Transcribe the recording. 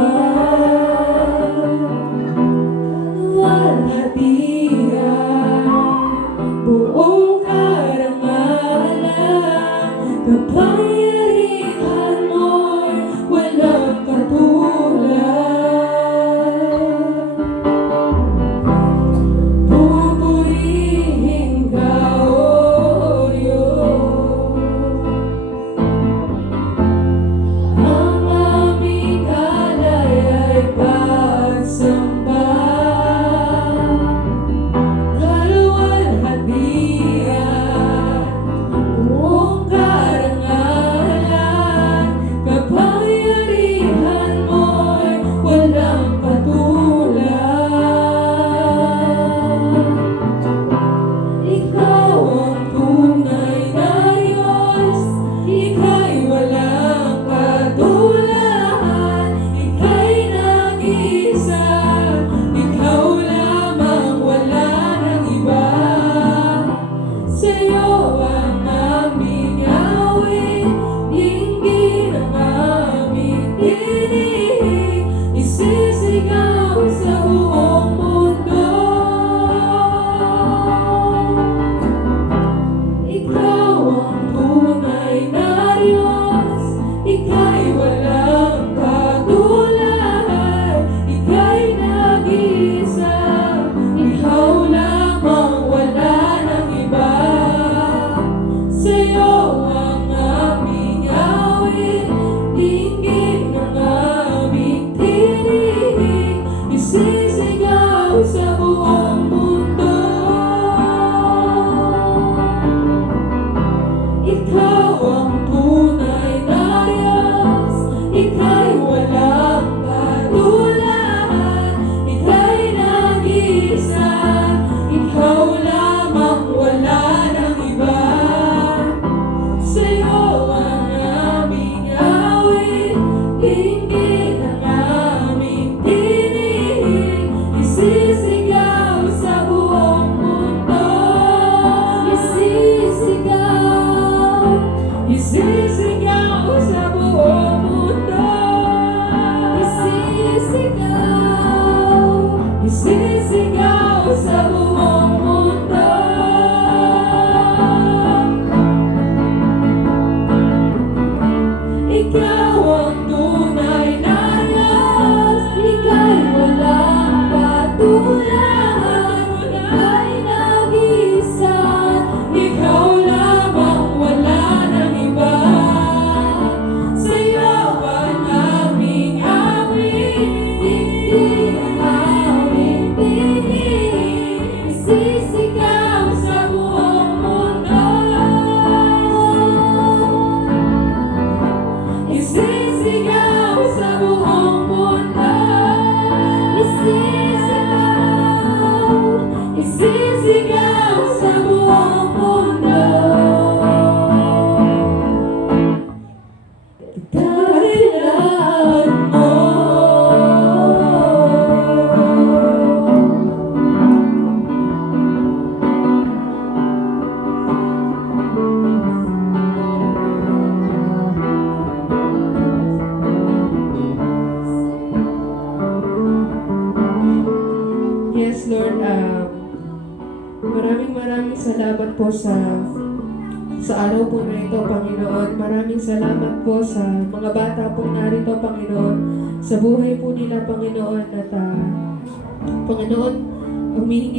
Kaluwalhatian, buong karangalan, kapangyarihan mo'y walang katulad. Pupurihin ka, O Diyos. Ang aming alay ay pagsamba. Kaluwalhatian, buong karangalan, kapangyarihan mo'y walang katulad. Ikaw ang tunay na Diyos, Ika'y walang katulad, Ika'y nag-iisa, Ikaw lamang, wala nang iba. Sa'yo ang aming awit, dinggin ang aming tinig, isisigaw sa buong mundo. Ikaw ang tunay na Diyos, Ika'y walang katulad, Ika'y nag-iisa, Ikaw lamang, wala nang iba. Sa'yo ang aming awit, dinggin ang aming tinig, isisigaw sa buong mundo. Ikaw ang tunay na Diyos, Ika'y walang katulad, Ika'y nag-iisa, Ikaw lamang, wala nang iba. Sa'yo ang aming awit, dinggin ang aming tinig, isisigaw sa buong mundo. Isisigaw sa buong mundo. Isisigaw sa buong mundo. Ikaw ang tunay na Diyos, Ika'y walang katulad, Ika'y nag-iisa, Ikaw lamang, wala nang iba. Sa'yo ang aming awit, dinggin ang aming tinig, isisigaw sa buong mundo. Isisigaw sa buong mundo. Isisigaw sa buong mundo. Dakilaan mo. Yes, Lord, maraming salamat po sa araw po na ito, Panginoon. Maraming salamat po sa mga bata po narito, Panginoon, sa buhay po nila, Panginoon, at Panginoon, humihingi